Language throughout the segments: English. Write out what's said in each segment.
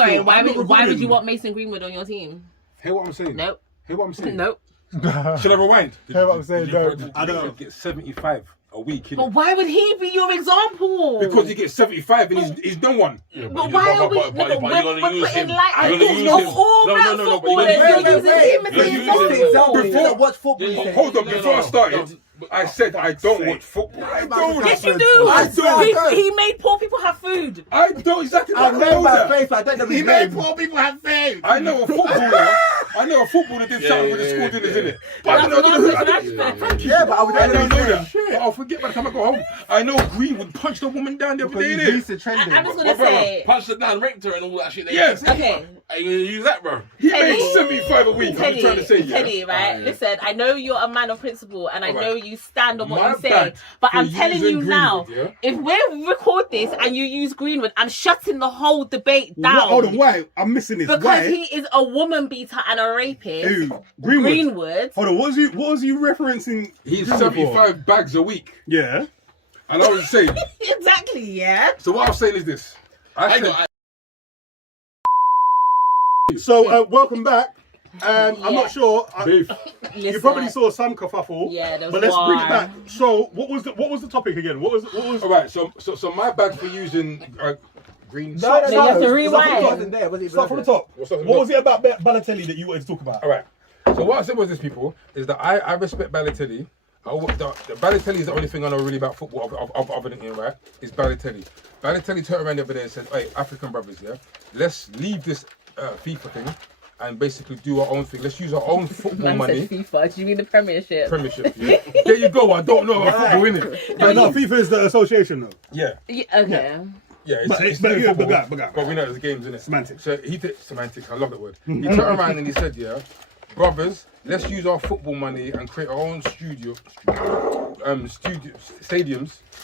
sorry. Why would you want Mason Greenwood on your team? Hear what I'm saying? Nope. Hear what I'm saying? Nope. Should I rewind? Hear what I'm saying? No. I don't know. Get 75 a week. Innit? But why would he be your example? Because he gets 75 and he's no one. Yeah, but why are we? You're gonna use him. Of all black footballers, you're using him as an example. Before watch football. Hold on, before I started, I said I don't watch football. I don't. Yes, you do. I don't. He made poor people have food. I don't exactly. I know my face, I don't know He made poor people have faith. I know a footballer. I know a footballer did something with the school dinners, innit? But I don't know that. Yeah, but I don't know that. But I'll forget by the time I go home. I know Greenwood punched a woman down the other day, innit? I'm just gonna say, Punched her down, raped her, and all that shit. Yes. okay. Are you gonna use that, bro? He made 75 a week. I'm trying to say, Teddy, right? Listen, I know you're a man of principle, and I know you stand on what My you say. bad But for I'm telling you using now, Greenwood, if we record this and you use Greenwood, I'm shutting the whole debate down. Hold on, why? I'm missing this. Because why? he is a woman beater and a rapist. Who? Greenwood. Greenwood. Hold on, what was you referencing? He's Greenwood for? 75 bags a week. Yeah. And I was saying. Exactly, yeah. So what I was saying is this. So, welcome back. I'm not sure. You Listen, probably saw some kerfuffle. Yeah, there was but let's bring it one. back. So, what was the topic again? What was? All right. So my bag for using green. you have to rewind. Start from the top. What was it about Balotelli that you wanted to talk about? All right. So what I said was this, people, is that I respect Balotelli. The Balotelli is the only thing I know really about football other than him, right? Is Balotelli. Balotelli turned around the other day and said, "Hey, African brothers, yeah, let's leave this FIFA thing and basically do our own thing. Let's use our own football money." Said FIFA. Do you mean the Premiership? Premiership. Yeah. There you go. I don't know about football, innit? No, FIFA is the association, though. Yeah. Okay. Yeah, But we know there's games in it. Semantics. So he did semantics. I love that word. He turned around and he said, "Yeah, brothers, let's use our football money and create our own stadiums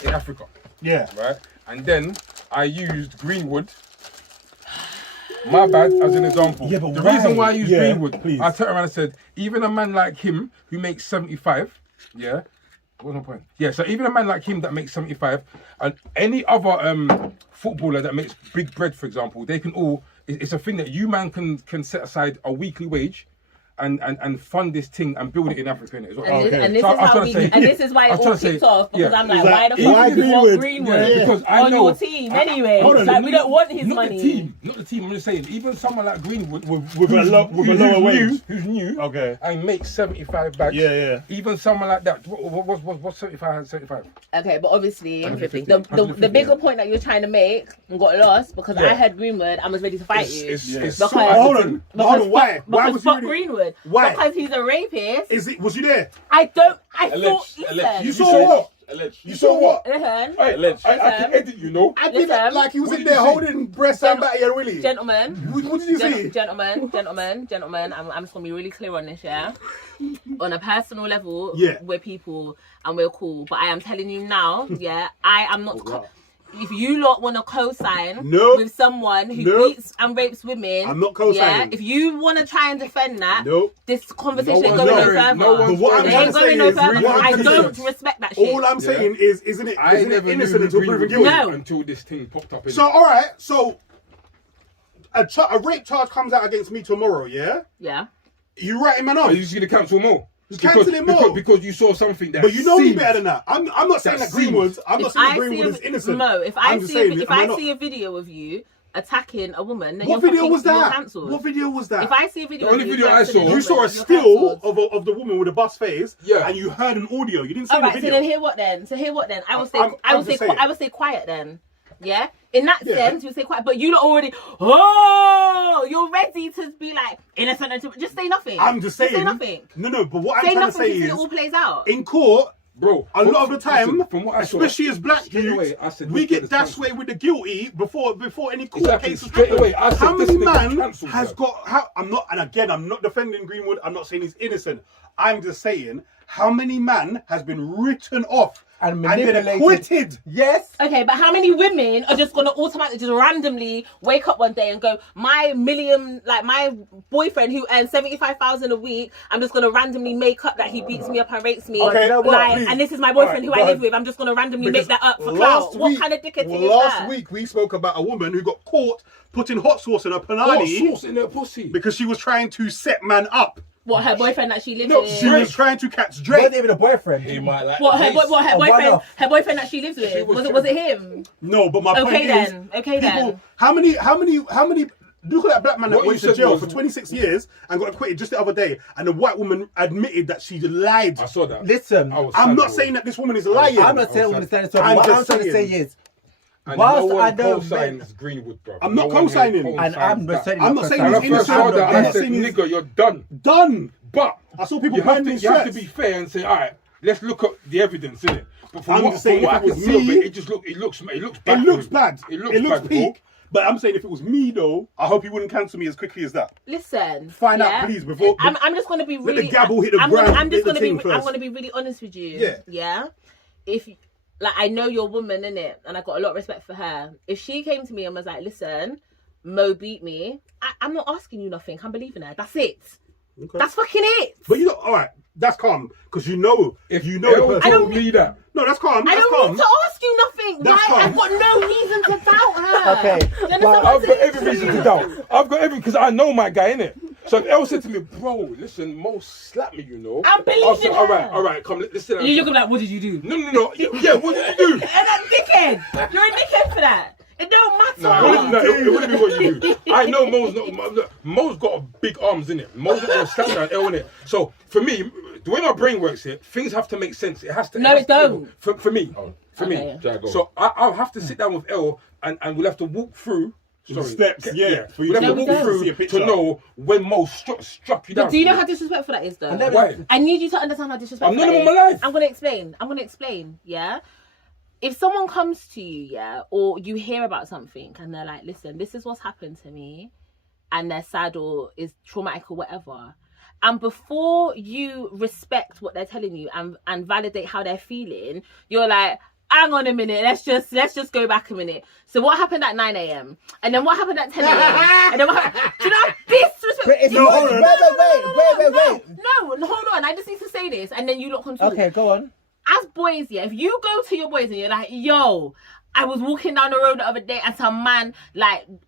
in Africa." Yeah. Right. And then I used Greenwood. My bad, as an example. Yeah, but the reason why I use Greenwood, please. I turned around and said, even a man like him who makes 75, yeah. What's my point? Yeah, so even a man like him that makes 75, and any other footballer that makes big bread, for example, they can all. It's a thing that you man can set aside a weekly wage, and fund this thing and build it in Africa. Innit? And this is why it all kicked off, because I'm like, why the fuck do you want Greenwood because I on know, your team anyway? Like, we don't want his money. Not the team. I'm just saying, even someone like Greenwood with a lower wage, who's new, okay, and makes 75 bags. Yeah. Even someone like that. What's 75? 75. Okay, but obviously, 150. the bigger point that you're trying to make got lost because I heard Greenwood and was ready to fight you. It's because, hold on. Why? Why was fuck you Greenwood? Why? Because he's a rapist. Was you there? I thought. You saw what? You saw what? Listen. I can edit, you know. I did like he was in there holding breast and batty and willy. Gentlemen. What did you see? Gentlemen. I'm just gonna be really clear on this, yeah. On a personal level, we're people and we're cool. But I am telling you now, yeah, I am not. If you lot want to co-sign with someone who beats and rapes women, I'm not co-signing. Yeah, if you want to try and defend that, this conversation ain't No going no further. But what I'm trying to say is, I don't respect that shit. All I'm saying is, isn't it innocent until proven guilty? No. Until this thing popped up. So, all right, so a rape charge comes out against me tomorrow, yeah? Yeah. You writing man off? Are you just going to cancel more? Just cancel it more. Because you saw something that. But you know me better than that. I'm not saying that Greenwood. I'm not saying that I Greenwood is innocent. No, if I see a video of you attacking a woman, then what video was that? Cancelled. What video was that? If I see a video, the only video I saw, you saw a still of the woman with a bust face, and you heard an audio. You didn't see the video. So then hear what then? I would say quiet then. Yeah. In that sense, you say quiet, but you lot already. Oh, you're ready to be like innocent. Just say nothing. I'm just saying. Say nothing. No. But what I'm trying to say is, it all plays out in court. Bro, a lot of the time, from what I saw, especially as black dudes, we get dashed away with the guilty before any court cases straight away. How many man has got? I'm not defending Greenwood. I'm not saying he's innocent. I'm just saying, how many man has been written off and then manipulated? Acquitted? Yes. Okay, but how many women are just gonna automatically just randomly wake up one day and go, my boyfriend who earns 75,000 a week, I'm just gonna randomly make up that he beats me up and rapes me. Okay, and this is my boyfriend who I live with. I'm just gonna randomly make that up for clout. What kind of dickhead is that? Last week we spoke about a woman who got caught putting hot sauce in her panani. Hot sauce in her pussy. Because she was trying to set man up. What, her boyfriend that she lives No, with? she was trying to catch Drake. Wasn't even a boyfriend. He might like. What, her boyfriend? Her boyfriend that she lives with? She Was it him? No, but my point is, people, how many? Look at that black man that What went you to said jail was- for 26 years and got acquitted just the other day, and the white woman admitted that she lied. I saw that. Listen, I'm not saying that this woman is lying. I'm not saying what I'm saying. I'm What I'm just trying to say saying. is, And whilst no one I don't co-signs Greenwood, bro. I'm not No one co-signing. co-signs and I'm that. saying, I'm not saying When I he's first innocent. saw that, I'm I not said, saying he's nigga, you're done. done. But I saw people you have pointing to shots. be fair and say, all right, let's look at the evidence, innit? But I'm from what, just saying, from what I if it can was see of me- it, it looks bad. It looks bad. It looks It looks bad, peak. But I'm saying if it was me though, I hope he wouldn't cancel me as quickly as that. Listen. Find out, please, before I'm just gonna be really. the gavel hit the I'm ground. I'm just hit the gonna be. thing first. I'm gonna be really honest with you. Yeah. Yeah. If like I know your woman, innit, and I got a lot of respect for her. If she came to me and was like, "Listen, Mo beat me," I'm not asking you nothing. I'm believing her. That's it. Okay. That's fucking it. But you know, all right, that's calm because you know If you know the Elle person. told me that. No, that's calm. I That's don't calm. need to ask you nothing. That's Why? calm. I've got no reason to doubt her. Okay, Do you understand well, what I'm I've got saying? every reason to doubt. I've got every because I know my guy, innit? So if Elle said to me, bro, listen, Mo slapped me, you know. I'm believing I'll say, her. all right, come, let's sit down. You're gonna be like, what did you do? No. Yeah, what did you do? And that dickhead. You're a dickhead for that. It don't matter. It wouldn't be what you do. I know Mo's got big arms, innit? Mo's not gonna slap down Elle, innit? So for me, the way my brain works here, things have to make sense. It has to. No, it don't. For me. For me. Okay. So I'll have to sit down with Elle and we'll have to walk through. The steps, yeah. For you We'll have to to No, walk we see a through picture. to know when Mo struck you down. But do you know how disrespectful that is, though? Why? I need you to understand how disrespectful I've known that him all is. my life. I'm gonna explain, yeah? If someone comes to you, yeah, or you hear about something and they're like, listen, this is what's happened to me, and they're sad or is traumatic or whatever, and before you respect what they're telling you and validate how they're feeling, you're like, hang on a minute, let's just go back a minute. So what happened at 9 a.m? And then what happened at 10 a.m? And then what happened? Do you know how disrespectful? No, hold on. Wait. No, hold on. I just need to say this, and then you lot can talk. Okay, go on. As boys, yeah, if you go to your boys and you're like, yo, I was walking down the road the other day and some man,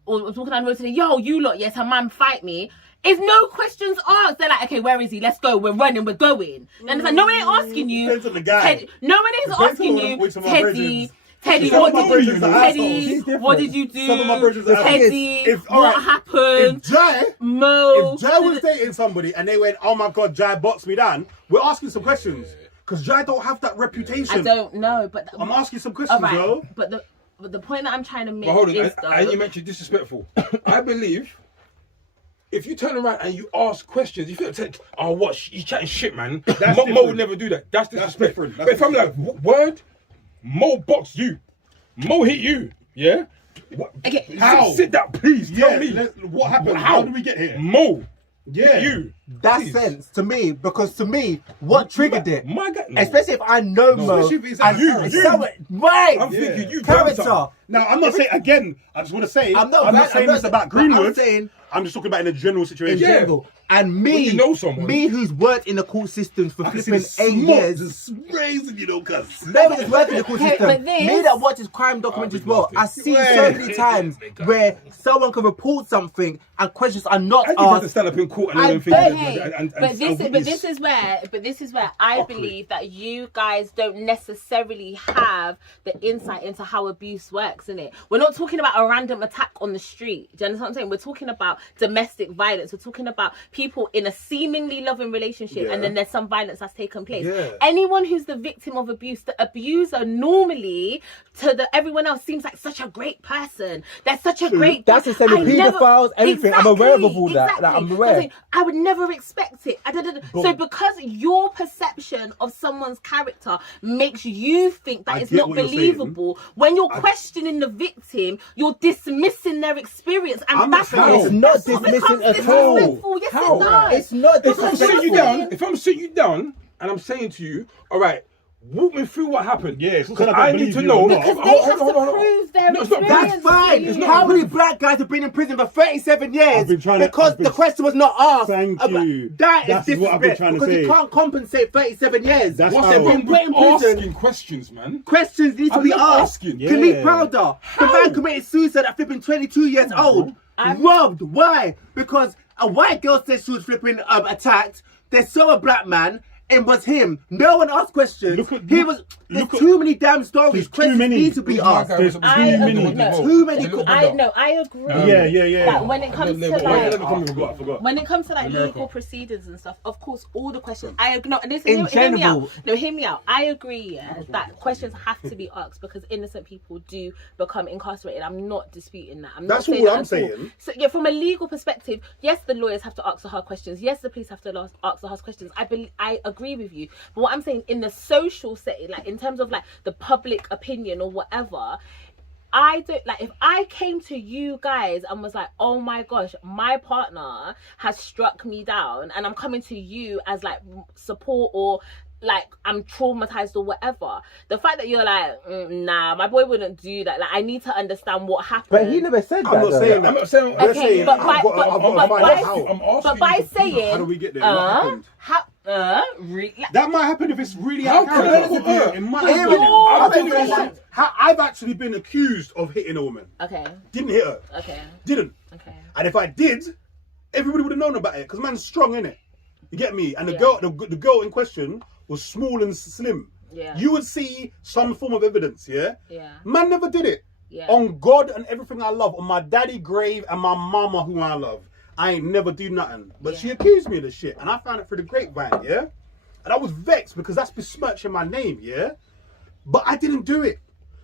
or was walking down the road today, yo, you lot, yes, a man fight me. It's no questions asked. They're like, okay, where is he? Let's go. We're running. We're going. And it's like, no one ain't asking you. Depends on the guy. No one is Depends asking on you, which of my Teddy. brethrens. Teddy, Some what of my did brethrens you are do? assholes. Teddy, He's different. what did you do? Some of my brethrens are assholes. Teddy, If- all what right, happened? If Jai Mo. If Jai was dating somebody and they went, oh my God, Jai boxed me down, we're asking some questions. Because Jai don't have that reputation. I don't know, but I'm asking some questions, alright, yo. but the point that I'm trying to make But hold on, is and you mentioned disrespectful. I believe if you turn around and you ask questions, if you say, oh, what, you chatting shit, man. Mo would never do that. That's disrespect. different. But if I'm like, word, Mo boxed you. Mo hit you. Yeah? Okay. How? Sit down, please. Tell me. What happened? How? How did we get here? Mo. Yeah. You. That's Please. sense to me, because to me, what triggered it? My guy. No. Especially if I know Mo. especially if it's and you. someone- right. I'm thinking you character. character. Now, I'm not saying, again, I just want to say, I'm not saying this about Greenwood. I'm saying I'm just talking about in a general situation. in general. And me, When you know someone. me who's worked in the court systems for I can see flipping the 8 smut years. just raising, you know, cuz. Never just worked in the court Hey, system. but this- Me that watches crime documentaries as well, I see so many times where someone can report something and questions are not And you have to asked. stand up in court and all I them things. bet. But this is where I believe that you guys don't necessarily have the insight into how abuse works, innit? We're not talking about a random attack on the street. Do you understand what I'm saying? We're talking about domestic violence. We're talking about people in a seemingly loving relationship and then there's some violence that's taken place. Yeah. Anyone who's the victim of abuse, the abuser normally to everyone else seems like such a great person. They're such a great. That's the same with pedophiles, everything. I'm aware of all that. Like, I'm aware. saying, I would never expect it. So because your perception of someone's character makes you think that I it's get not what you're believable, when you're questioning the victim, you're dismissing their experience, and I'm not that's saying- how It's not that's what dismissing becomes at all. disrespectful. Yes, How? how? does. It's not If I'm sitting you disrespectful. down, and I'm saying to you, all right, walk me through what happened. Yeah, it's not because that I I don't need to believe know. you or not. Because they have to prove their No, it's not experience. That's fine. to you. How many black guys have been in prison for 37 years I've been trying to- because I've been- the question was not asked? Thank you. That is That's what I've been disrespect trying to because say. you can't compensate 37 years. That's What's how- the wrong They've been put in with prison. asking questions, man? Questions need to I'm be not asked. asking. Yeah. Khalid Browder, the man committed suicide at flipping 22 years old. Robbed. Why? Because a white girl said she was flipping attacked. They saw a black man. It was him. No one asked questions. There's too many damn stories. There's too Questions many. need to be asked. There's I too agree. many. No. Too many. I agree. Yeah. That when it comes to I like, forgot. when it comes to like America. legal proceedings and stuff, of course, all the questions. I agree. No, listen, In hear me general. out. No, hear me out. I agree. Yeah, that questions have to be asked because innocent people do become incarcerated. I'm not disputing that. That's not all that I'm at saying. So yeah, from a legal perspective, yes, the lawyers have to ask the hard questions. Yes, the police have to ask the hard questions. I agree with you. But what I'm saying in the social setting, like in terms of like the public opinion or whatever, I don't like if I came to you guys and was like, oh my gosh, my partner has struck me down, and I'm coming to you as like support or like I'm traumatized or whatever. The fact that you're like, nah, my boy wouldn't do that. Like I need to understand what happened. But he never said that. I'm not though. saying that. I'm not saying. We're Okay, saying but I've by got to find out how. I'm asking. but by you to prove saying, How do we get there? What happened? that Might happen if it's really How out can of I- character. It might Hear happen. me. I'll tell you Your what, I've actually been accused of hitting a woman. Okay, Didn't hit her. okay, Didn't. okay. And if I did, everybody would have known about it because man's strong, innit? You get me? And the Yeah. girl, the girl in question was small and slim. Yeah. You would see some form of evidence, yeah? Yeah. Man never did it. Yeah. On God and everything I love, on my daddy grave and my mama who I love, I ain't never do nothing. But Yeah. she accused me of the shit, and I found it through the grapevine, yeah? And I was vexed because that's besmirching my name, yeah? But I didn't do it.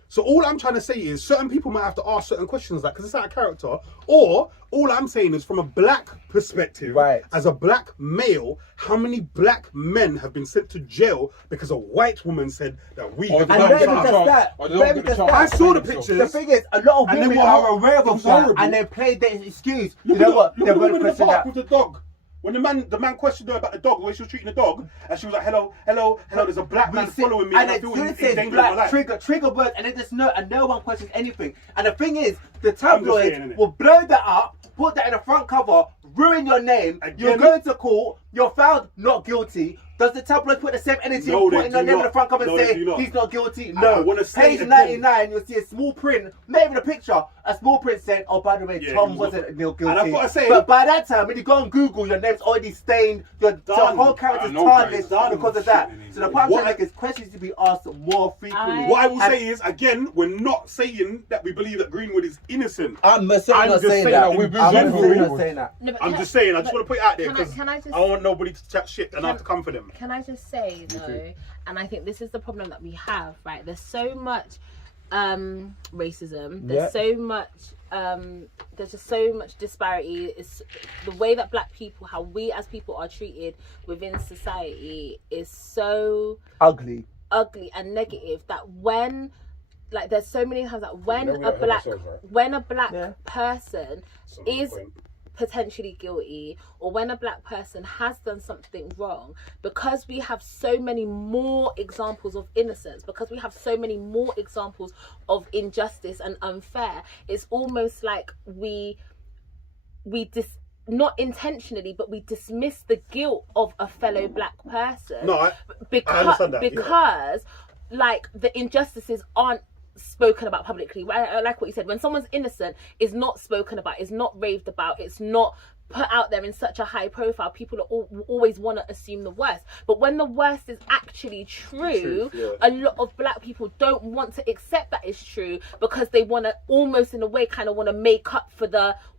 So all I'm trying to say is certain people might have to ask certain questions like, because it's out of character, or all I'm saying is from a black perspective, Right. as a black male, how many black men have been sent to jail because a white woman said that we have And done not even something? just that. Or they Not don't even get the just chance. that. I saw the pictures. The thing is, a lot of And then women what- are aware it of was that, horrible. and they played their excuse. Look You know at what? the They're woman going in to the question park that. with the dog. When the man questioned her about the dog, the way she was treating the dog, and she was like, hello, there's a black man following me, and I it feel still in says danger of my black life. trigger words, and it just and no one questions anything. And the thing is, the saying, tabloids innit? will blow that up, put that in the front cover, ruin your name. You're Again? going to court, you're found not guilty. Does the tabloid put the same energy No, in they putting your do name in not. the front cover and No, they say do not. he's not guilty? I No. wanna say Page again. 99, you'll see a small print, not even a picture, a small print saying, oh, by the way, Yeah, Tom he was wasn't not- guilty. And I've gotta say- but by that time, when you go on Google, your name's already stained, your Done. whole character's I know, guys. tarnished Done. because of that. Shit, So the point I'm What saying is questions to be asked more frequently. What I will say is, again, we're not saying that we believe that Greenwood is innocent. I'm I'm not just saying saying that. that we've been I'm general. not saying that. No, but I'm can- just saying, I just but want to put it out there can I- because can I just- I don't want nobody to chat shit and I have to come for them. Can I just say though, and I think this is the problem that we have, right? There's so much racism. There's so much there's just so much disparity. It's the way that black people, how we as people are treated within society is so Ugly. and negative that when like there's so many times that when Yeah, we a don't help black ourselves, right? when a black Yeah. person Some is point. potentially guilty, or when a black person has done something wrong, because we have so many more examples of innocence, because we have so many more examples of injustice and unfair, it's almost like we not intentionally, but we dismiss the guilt of a fellow black person. No, I understand that, yeah. Because like the injustices aren't spoken about publicly, right? I like what you said. When someone's innocent, is not spoken about, is not raved about, it's not put out there in such a high profile, people are always want to assume the worst. But when the worst is actually true, yeah. a lot of black people don't want to accept that it's true, because they want to almost in a way kind of want to make up for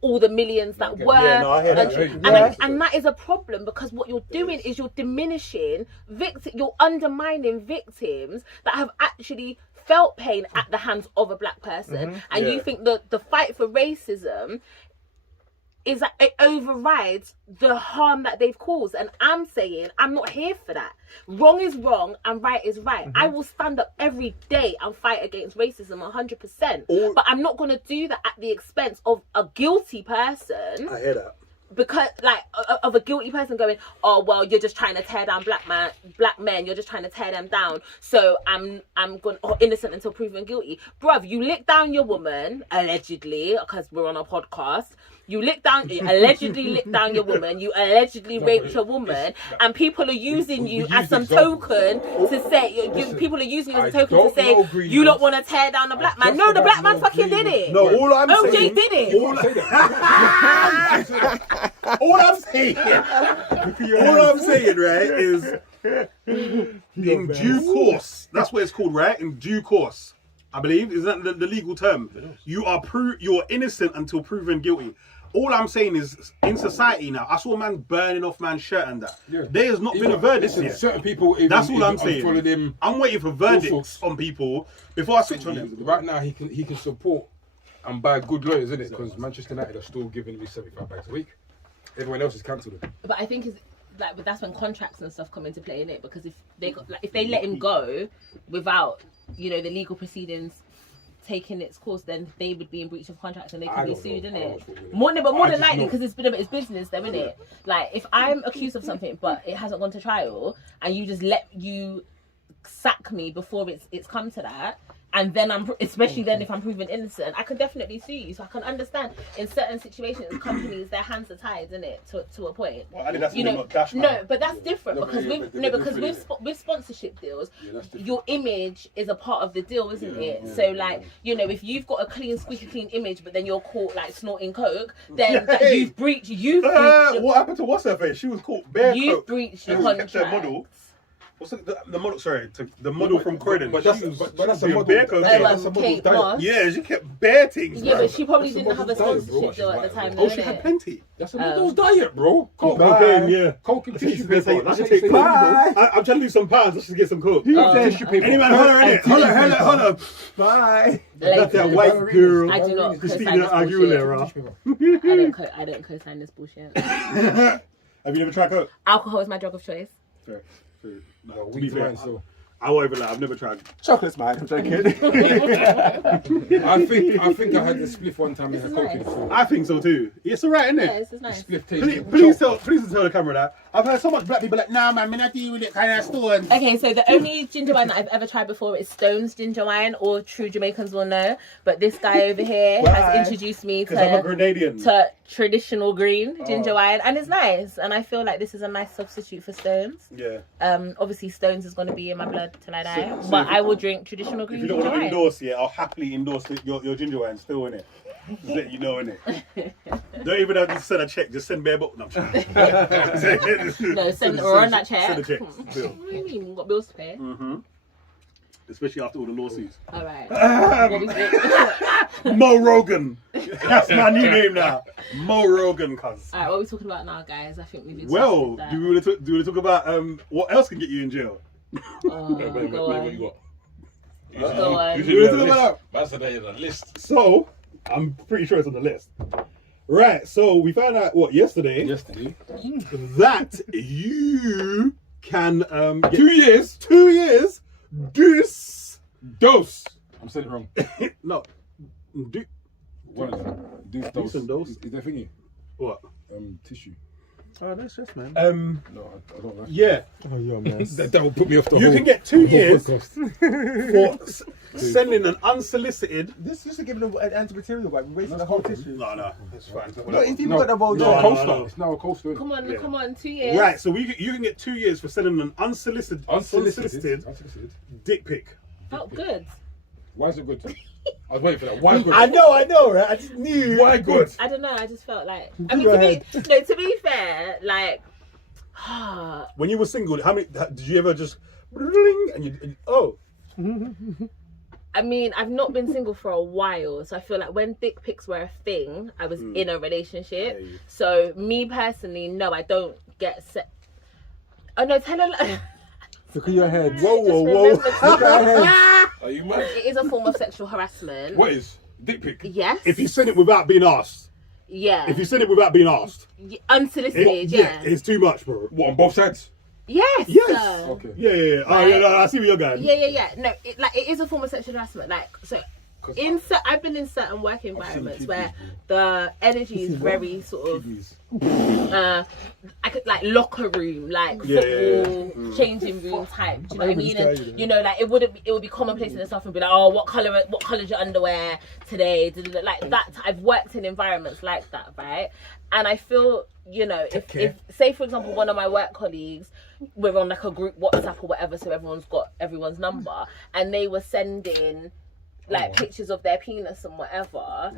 all the millions that were. Yeah, no, I hear that. And that is a problem, because what you're doing is you're diminishing you're undermining victims that have actually felt pain at the hands of a black person. And you think that the fight for racism is that it overrides the harm that they've caused. And I'm saying I'm not here for that. Wrong is wrong and right is right. I will stand up every day and fight against racism 100%. But I'm not going to do that at the expense of a guilty person. I hear that. because like of a guilty person going, oh well, you're just trying to tear down black men, you're just trying to tear them down, so I'm going innocent until proven guilty. Bruv, you lick down your woman allegedly, because we're on a podcast. You allegedly licked down your woman, you allegedly raped your woman, and people are using you as some token to say, people are using you as a token to say, you don't want to tear down a black man. No, the black man fucking did it. No, all I'm OJ saying... did it. All I'm saying, right, is in due course. That's what it's called, right? In due course, I believe. Is that the legal term? You're innocent until proven guilty. All I'm saying is, in society now, I saw man burning off man's shirt and that. Yeah. There has not been a verdict yet. Certain people, that's all I'm saying. I'm waiting for verdicts on people before I switch on them. Right now, he can support and buy good lawyers, isn't it? Because Manchester United are still giving me 75 bags a week. Everyone else is cancelled. But I think it's like, but that's when contracts and stuff come into play, innit? Because if they let him go without, the legal proceedings taking its course, then they would be in breach of contract and they could be sued, innit? More than likely, because it's business, though, innit? Like, if I'm accused of something but it hasn't gone to trial, and you just let you sack me before it's come to that, and then especially then if I'm proven innocent, I could definitely sue you. So I can understand in certain situations, companies, their hands are tied, isn't it, to a point. Well, I think that's not dash now. No, but that's different because with sponsorship deals, your image is a part of the deal, isn't it? So like, if you've got a squeaky clean image, but then you're caught like snorting coke, then you've breached. What happened to what's her face? She was caught bare coke. You've breached your contract. What's the model? Sorry, the model from Croydon. But that's a model. Kate Moss. Yeah, she kept bare things. Yeah, but she probably didn't have a sponsorship deal at the time. Oh, she had plenty. That's a model's diet, bro. Cocaine, yeah. Coke and tissue paper. I'm trying to lose some pounds. Let's just get some coke. Tissue paper. Any man, holler. Bye. That's that white girl. I do not Christina Aguilera. I don't co-sign this bullshit. Have you never tried coke? Alcohol is my drug of choice. Fair. No, to be fair, so I won't even lie. I've never tried. Chocolate's mine. I'm joking. I think I had the spliff one time in a coke. I think so too. It's alright, isn't it? Yeah, this is nice. Please tell the camera that. I've heard so much black people like, nah man, I'm not dealing with it kind of stones. Okay, so the only ginger wine that I've ever tried before is Stone's ginger wine, or true Jamaicans will know. But this guy over here has introduced me I'm a Grenadian. to traditional green ginger wine, and it's nice. And I feel like this is a nice substitute for Stone's. Yeah. Obviously Stone's is going to be in my blood till I die, but I will drink traditional green ginger wine. If you don't want to endorse, I'll happily endorse your ginger wine still in it. Just let you know, innit? Don't even have to send a check, just send bare book. No, run that check. Send a check. What do you mean? We've got bills to pay. Mm-hmm. Especially after all the lawsuits. Alright. Mo Rogan. That's my new name now. Mo Rogan, cuz. Alright, what are we talking about now, guys? I think we've exhausted Well, that. do we want to talk about what else can get you in jail? Go on. What you got? Go on. That's the list. So, I'm pretty sure it's on the list. Right, so we found out, yesterday? That you can get 2 years. 2 years. Dose. I'm saying it wrong. No. What is that? Dose. Dose. Is that thingy? What? Tissue. Oh, that's just man. No, I don't like it. Yeah. Oh, yeah, man. That will put me off the You whole. can get 2 years for podcast. sending an unsolicited. This used to give them an antibacterial, but we're wasting the whole tissue. No, it's fine. No, if you got the whole no, coaster. It's now a coaster. Come on, 2 years. Right, so you can get 2 years for sending an unsolicited dick pic. Felt good. Why is it good? I was waiting for that. Why good? I know, right? I just knew. Why good? I don't know. I just felt like. I mean, to be fair, like. When you were single, how many did you ever just and you oh? I mean, I've not been single for a while, so I feel like when dick pics were a thing, I was in a relationship. So me personally, no, I don't get set. Oh no, tell her. Look at your head. Whoa. Look at your head. Are you mad? It is a form of sexual harassment. What is dick pic? Yes. If you send it without being asked. Yeah. If you send it without being asked. Unsolicited, yeah. It's too much, bro. What, on both sides? Yes. Okay. Yeah. Oh, yeah, no, I see where you're going. Yeah. No, it is a form of sexual harassment. Like, so I've been in certain work environments where the energy is very sort of like locker room, like football changing room type. Do you know what I mean? And you know, like it would be commonplace in itself and be like, oh, what colour's your underwear today? Like that. I've worked in environments like that, right? And I feel, you know, if say for example one of my work colleagues, we're on like a group WhatsApp or whatever, so everyone's got everyone's number, and they were sending like pictures of their penis and whatever.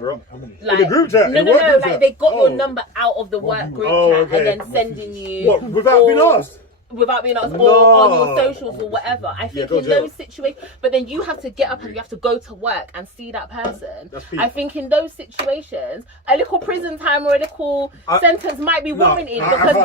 Like, in the group chat? No, like they got your number out of the work group chat and then sending you without being asked? Without being asked, or on your socials or whatever. I think in those situations, but then you have to get up and you have to go to work and see that person. I think in those situations, a little prison time or a little sentence might be warranted because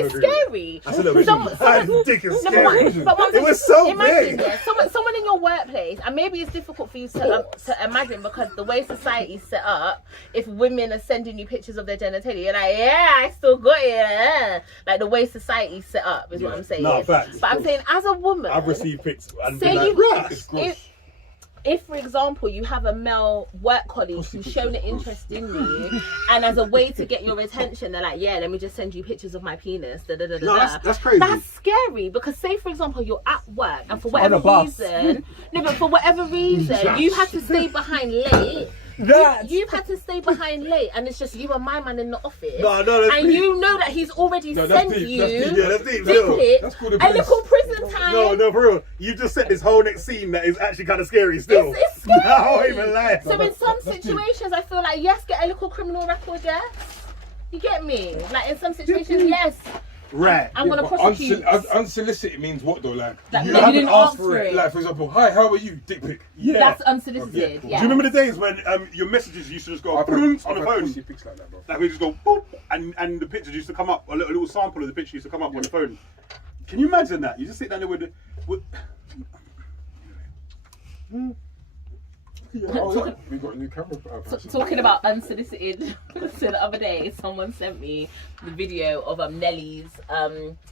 it's scary. That's a little bit dick is scary. But it was so imagine, big. Someone in your workplace, and maybe it's difficult for you to imagine because the way society's set up, if women are sending you pictures of their genitalia, you're like, yeah, I still got it. Like the way society's set up is what I'm saying. No, facts. But I'm saying as a woman, I've received pics and say been like, if for example you have a male work colleague who's shown an interest in you, and as a way to get your attention, they're like, yeah, let me just send you pictures of my penis. That's crazy. That's scary because say for example you're at work and for whatever reason, you have to stay behind late. You've had to stay behind late, and it's just you and my man in the office. And you know that he's already sent you dick pics, a little prison time. No, for real. You just set this whole next scene that is actually kind of scary still. It's scary. No, I won't even lie. So in some situations, I feel like yes, get a little criminal record, yes. You get me? Like in some situations, yes. Right. I'm gonna prosecute. Unsolicited means what though? Like you didn't ask for it. Like for example, hi, how are you? Dick pic. Yeah. That's unsolicited. Yeah. Do you remember the days when your messages used to just go boom on the phone? Pics like that, bro. Like we just go boop, and the pictures used to come up. A little sample of the picture used to come up on the phone. Can you imagine that? You just sit down there with. We got a new camera. Talking about unsolicited. So the other day, someone sent me the video of Nelly's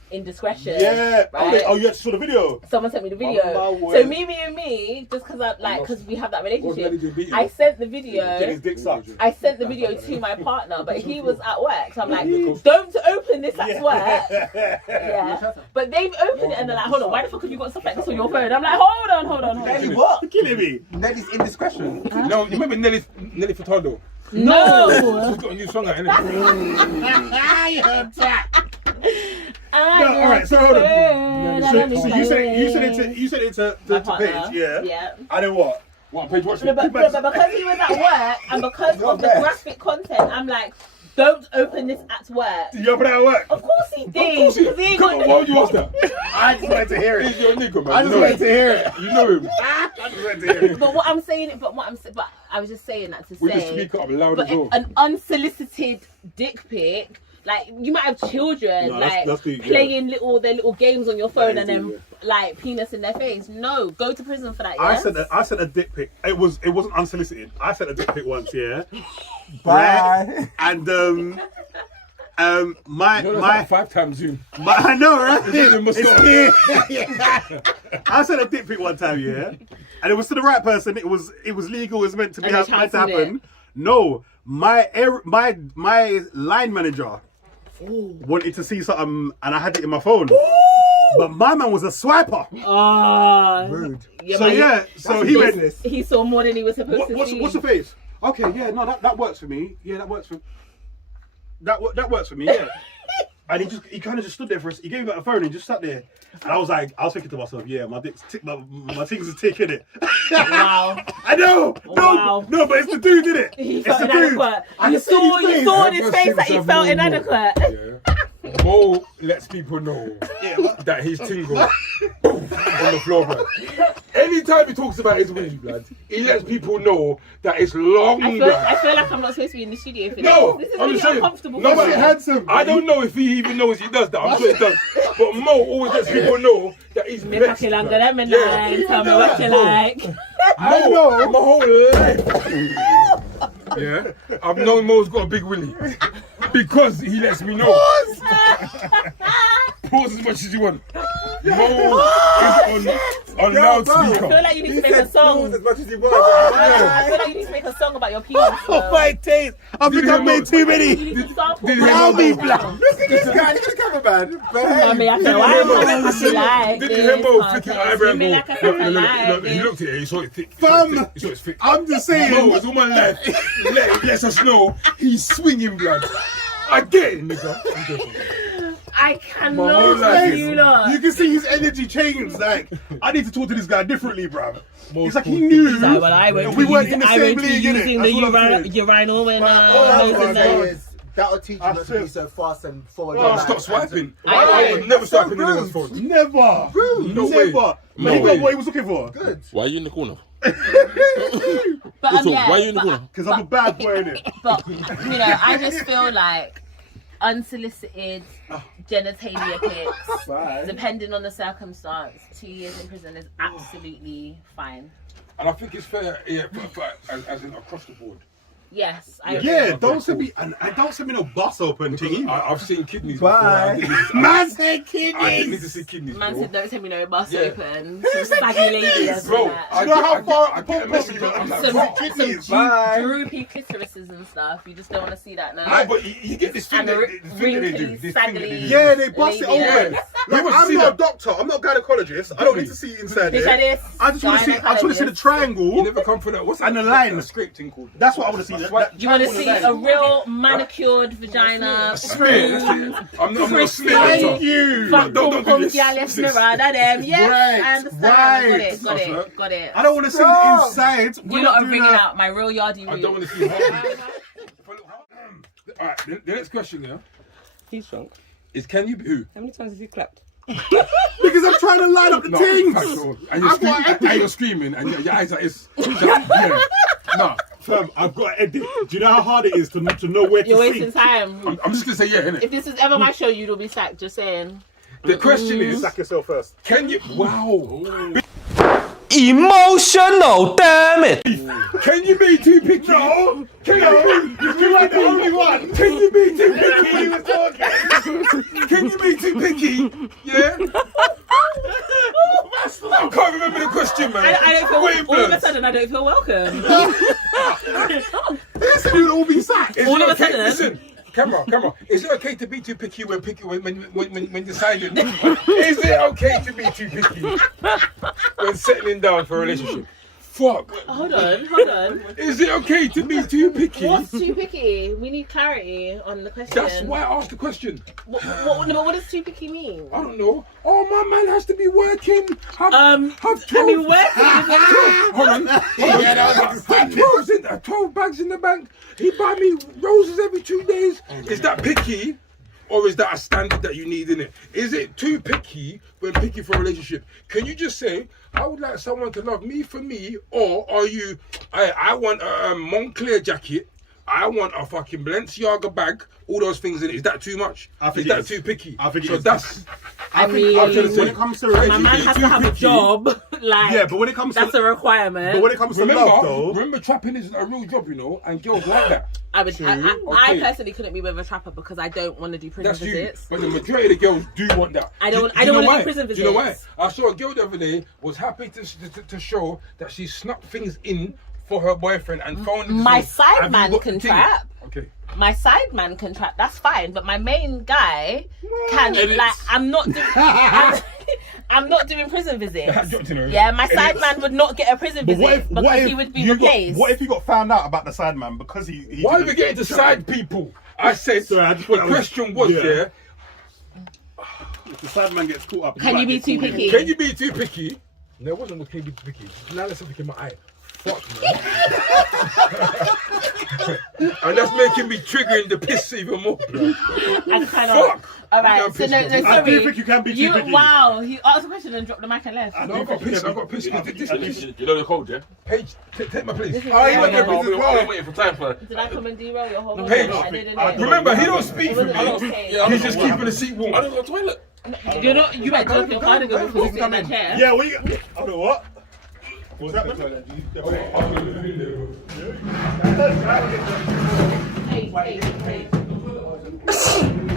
indiscretion. Yeah. Right? Oh, you actually saw the video. Someone sent me the video. So me, just because we have that relationship, I sent the video. His dick sucked. I sent the video to my partner, but he was at work. So I'm like, don't open this at work. Yeah. But they've opened it and they're like, hold on, why the fuck have you got stuff like this on your phone? I'm like, hold on. Nelly, what? You're killing me. Nelly's indiscretion. No, you remember Nelly Furtado? No. She's got a new song out, innit? I heard that. All right, so hold on. So you said it to Paige, yeah? Yeah. And then what? What, Paige, watch But it? because he was at work and because of the graphic content, I'm like, don't open this at work. Did you open it at work? Of course he did. Come on, why would you ask that? I just wanted to hear it. He's your nigga, man. I just wanted to hear it. You know him. I just wanted to hear it. But I was just saying that to We just say, speak up loud but as well. an unsolicited dick pic, like you might have children that's deep, playing their little games on your phone and then like penis in their face. No, go to prison for that. Yes? I sent a dick pic. It wasn't unsolicited. I sent a dick pic once, yeah. Bye. And You know, like 5 times Zoom. I know, right? It's Yeah. I sent a dick pic one time, yeah, and it was to the right person. It was legal. It was meant to be meant to happen. No, my line manager wanted to see something, and I had it in my phone. But my man was a swiper. Rude. Yeah, so he went. He saw more than he was supposed to see. What's the face? Okay, yeah, no, that works for me. Yeah, that works for. That works for me. Yeah. And he kind of just stood there for us. He gave me a phone and just sat there. And I was thinking to myself, yeah, my things are ticking it. Wow. I know. Wow. No, but it's the dude, isn't it? He It's felt the dude. inadequate. You saw in his face that he felt inadequate. Yeah. Mo lets people know that he's tingle on the floor, blood. Anytime he talks about his willy, blood, he lets people know that it's long, I feel like I'm not supposed to be in the studio for this. No, This is I'm really saying, uncomfortable. nobody for me. handsome. I don't know if he even knows he does that. I'm sure he does. But Mo always lets people know that he's Me blessed. fucking longer than me Yeah. nine. Tell me what you like. I know my whole life. Yeah, I've known Mo's got a big willy because he lets me know. pause as much as you want. Mo is on loudspeaker. I feel like you need to make a song. As much as you want. I feel like you need to make a song about your penis. Oh my days! I think I've made too many. You need to sample. I'll be black. Look at this guy. Look at the cameraman. I mean, I feel why am I happy like Did this? you hear Mo flicking eyebrow and Feel go, like I feel like look, he this. looked at it, he saw it thick. Fam, He saw it thick. I'm just saying. Mo, as all my life, lets us know he's swinging blood. I get it, nigga. I'm joking. I My whole cannot life tell is- you lot. You can see his energy change. Like, I need to talk to this guy differently, bruv. It's like he cool. knew Like, well, I won't if we be weren't using- in the I same won't be league, innit? using That's the what I'm saying. urinal and All I hose want and to say that. is that'll teach you not to be so fast and forward. Oh, stop swiping. I I would never That's swipe so in anyone's phone. Never. No way. Never. No He got way. what he was looking for. Good. Why are you in the corner? But Why are you in the corner? Because I'm a bad boy, innit? But you know, I just feel like unsolicited genitalia pics, Fine. depending on the circumstance, 2 years in prison is absolutely fine. And I think it's fair, yeah, as in across the board. Yes, I agree. Yeah, don't send me and don't send me no bus open thing. I've seen kidneys Bye. before. Man said I didn't kidneys. need to see kidneys, Man bro. said don't send me no bus Yeah. open. Some saggy ladies Bro, and I You know how get- far I get a message. I'm like, some, bro. kidneys. Bye. droopy clitorises and stuff. You just don't want to see that now. No, but you get this thing And that the they do. This thing that they wrinkly, do. Yeah, they bust it Lady, open. yeah. We Like, want to I'm see not a that. doctor. I'm not a gynecologist. I don't need to see inside Picture there. this. I just want to see. I just want to see the You triangle. never come for that. What's that? And the line. The script thing called. That's what I want to see. That You want to see triangle a real manicured vagina? Smear. I'm not a smear. Thank doctor. you. Fuck Don't pum do pum this. Gialis Mirada them. Yes, Right, I understand. right. Got it. Got it. I don't want to see the inside. You lot are bringing out my real yardie I root. don't want to see heart. Alright, the next question, yeah, He's drunk. is can you be who? How many times has he clapped? Because I'm trying to line up the things. factual. And you're, I've got you're screaming, and your eyes are this. Yeah. No, Fam, I've got to edit. Do you know how hard it is to know where You're to wasting think? time. I'm just gonna say yeah, innit? If this is ever my show, you'll be sacked. Just saying. The question is, Sack yourself first. can you? Wow. Emotional, damn it! Can you be too picky? No. Can You are the only one. Can you be too He picky? was talking. Can you be too picky? Yeah. I can't remember the question, man. I don't feel. Wait, All of a bloods. sudden, I don't feel welcome. They said you'd all be sacked. Is all it of a okay- sudden- Listen, camera. Is it okay to be too picky when deciding? Is it okay to be too picky when settling down for a relationship? Fuck. Hold on. Is it okay to be too picky? What's too picky? We need clarity on the question. That's why I asked the question. What does too picky mean? I don't know. Oh, my man has to be working. Have I mean, working. Hold on. Have 12 bags in the bank. He buy me roses every 2 days. Is that picky? Or is that a standard that you need in it? Is it too picky when picky for a relationship? Can you just say, I would like someone to love me for me, or are you, I want a Moncler jacket, I want a fucking Balenciaga bag, all those things in it. Is that too much? I think Is it that is. too picky? I think it so is. that's. I mean, I'm trying to say, when it comes to my man has to have a job. Like, Yeah, but when it comes that's to a requirement. but when it comes to love though, remember, trapping isn't a real job, you know, and girls like that. I Okay. personally couldn't be with a trapper because I don't want to do prison That's you. visits. But the majority of the girls do want that. I don't you know wanna do why? prison Do you know why? visits. I saw a girl the other day was happy to show that she snuck things in for her boyfriend and found it. My to say, side "Have you man got can the thing?" trap. Okay. My side man can trap. That's fine, but my main guy can Edits. like. I'm not doing. I'm not doing prison visits. You know, Yeah, my side edits. man would not get a prison but visit because he would be replaced. What if you got found out about the side man because he Why are we didn't- getting to side people? I said Sorry, I just the thought that was- question was, yeah. yeah, If the side man gets caught up, Can you be too picky? can you be too picky? No, it wasn't okay to be too picky. Now there's something in my eye. Fuck, man. And that's making me triggering the piss even more. As kind of. Fuck. All I'm right. So pissed no, off. sorry. I do think you can be too picky. Wow. He asked a question and dropped the mic and left. No, I got pissed. You know the code, yeah? Paige, take my place. This is Oh, you real, want man. to be I'm waiting for time for Did I come and derail your whole Paige, I didn't. remember, he don't speak It for wasn't me. okay. Yeah, He's just keeping the seat warm. I don't go to the toilet. You're not. You might drop your cardigan before you sit in that chair. Yeah, what you got? I know what? What's that? Hey.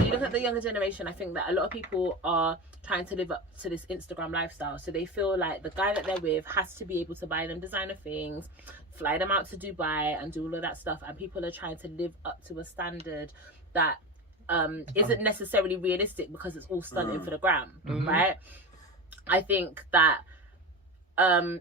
you look at the younger generation, I think that a lot of people are trying to live up to this Instagram lifestyle. So they feel like the guy that they're with has to be able to buy them designer things, fly them out to Dubai and do all of that stuff. And people are trying to live up to a standard that isn't necessarily realistic because it's all stunting for the gram, right? I think that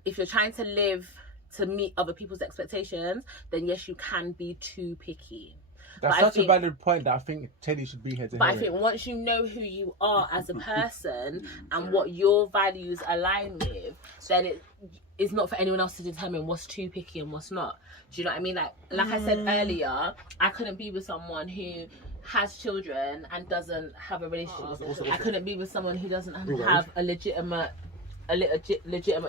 if you're trying to live to meet other people's expectations, then yes, you can be too picky. That's such a valid point that I think Teddy should be here to But hear I think it. once you know who you are as a person and what your values align with, then it is not for anyone else to determine what's too picky and what's not. Do you know what I mean? Like I said earlier, I couldn't be with someone who has children and doesn't have a relationship. I couldn't be with someone who doesn't have a legitimate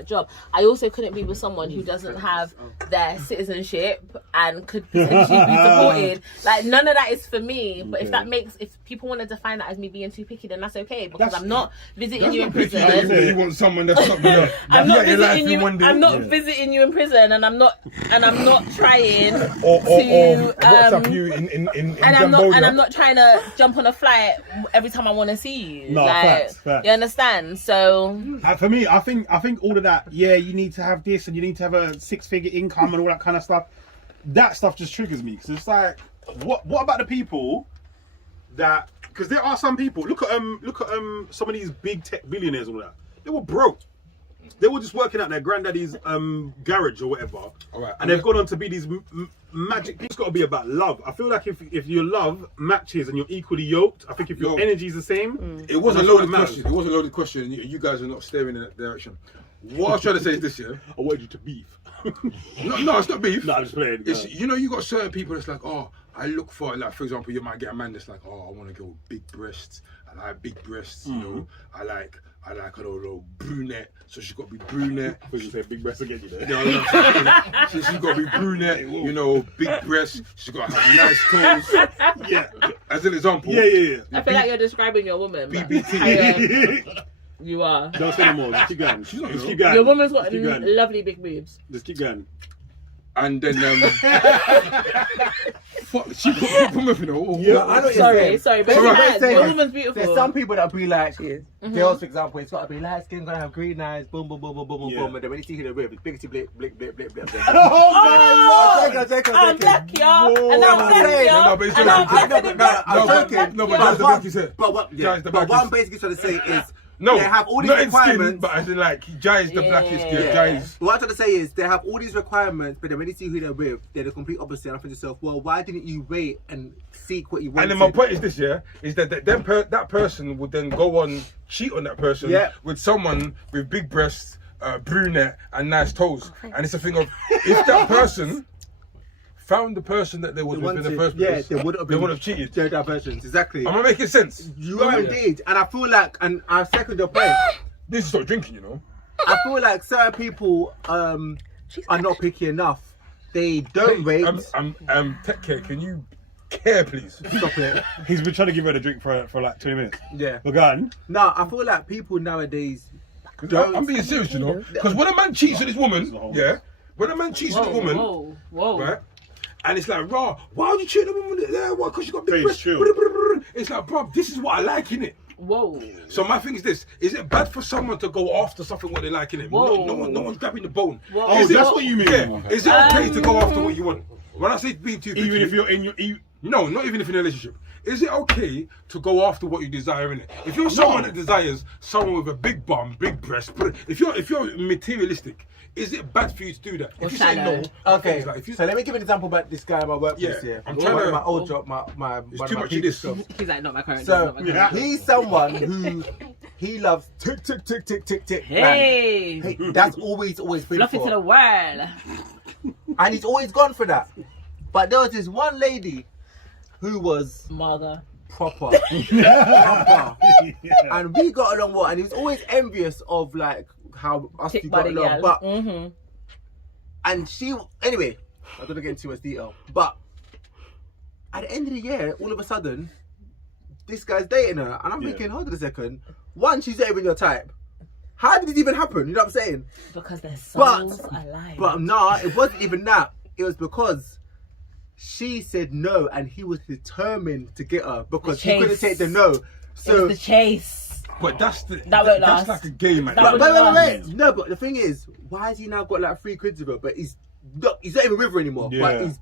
job. I also couldn't be with someone who doesn't have their citizenship and could potentially be deported. Like, none of that is for me. But if people want to define that as me being too picky, then that's okay, because I'm not visiting you in prison. You want someone that's not gonna I'm not visiting you. one day. I'm not visiting you in prison, and I'm not trying or to WhatsApp you in and Cambodia. I'm not trying to jump on a flight every time I want to see you. No, facts. You understand? So for me, I think all of that, you need to have this and you need to have a 6-figure income and all that kind of stuff. That stuff just triggers me, because it's like, what about the people that, because there are some people, look at some of these big tech billionaires and all that. They were broke. They were just working at their granddaddy's garage or whatever, and they've gone on to be these magic. It's got to be about love. I feel like if your love matches and you're equally yoked, I think if your energy is the same, it was a loaded question. It was a loaded question. You guys are not staring in that direction. What I was trying to say is this, I wanted you to beef. No, it's not beef. No, I'm just playing. It's, you got certain people that's like, oh, I look for, like, for example, you might get a man that's like, oh, I want to go with big breasts. I like big breasts, you know. I like a little brunette, so she's got to be brunette. I you say big breasts again, you know. So she's got to be brunette, you know, big breasts. She's got to have nice toes. Yeah. As an example. Yeah. I feel like you're describing your woman. BBT. You are. Don't say no more. Just keep going. Just keep going. Your woman's got lovely big boobs. Just keep going. And then she put me off, you know. Yeah, I know. Sorry, but your woman's beautiful. There's some people that be like, girls, for example, it's got to be light skin, gonna have green eyes, boom, boom, boom, boom, boom, boom, and then when you see who they're with, it's biggity, blip, blip, blip, blip, blip. Oh my Lord! I'm black, y'all, and I'm black, y'all, and I'm blacker than black. I'm joking. No, but that's the black you said. But what I'm basically trying to say is, no, they have all these not in requirements. skin, but as in like, Jai is the blackest girl. Jai is... What I'm trying to say is, they have all these requirements, but then when you see who they're with, they're the complete opposite. And I think to yourself, well, why didn't you wait and seek what you wanted? And then my point is this, is that that person would then go on, cheat on that person with someone with big breasts, brunette, and nice toes. And it's a thing of, if that person found the person that they would have been in the first place, they would have cheated. They're diversions, exactly. Am I making sense? You are indeed, and I feel like, and I second your point. This is stop drinking, you know. I feel like certain people are not picky enough. They don't rate. Tech care, can you care, please? Stop it. He's been trying to give her a drink for like 20 minutes. Yeah. We're gone. No, I feel like people nowadays don't. I'm being serious, you know, because when a man cheats on his woman, when a man cheats on a woman, right? And it's like, raw, why would you cheat on a woman there? Why? Because you got big breasts. It's like, bro, this is what I like, innit? Whoa. So my thing is this: is it bad for someone to go after something what they like, innit? No one's grabbing the bone. Oh, that's what you mean? Yeah. Is it okay to go after what you want? When I say being too picky, even if you're in your... No, not even if you're in a relationship. Is it okay to go after what you desire, innit? If you're someone that desires someone with a big bum, big breast, if you're materialistic, is it bad for you to do that? If you say no, okay. So let me give an example about this guy at my workplace here. I'm trying to... my old job, my it's too much of this. He's like, not my current job. So, he's someone who... He loves tick, tick, tick, tick, tick, tick. Hey, that's always been fluff it to the world. And he's always gone for that. But there was this one lady who was proper. And we got along well, and he was always envious of like how us two got along. But and she, anyway, I don't want to get into too much detail. But at the end of the year, all of a sudden, this guy's dating her, and I'm thinking, hold on a second. One, she's not even your type. How did it even happen? You know what I'm saying? Because their souls are alive. But nah, it wasn't even that. It was because she said no, and he was determined to get her because he couldn't take the no. So it was the chase. But that's won't last. like a game, man. Wait. No, but the thing is, why has he now got like 3 kids with her? But he's not even with her anymore. Yeah. But he's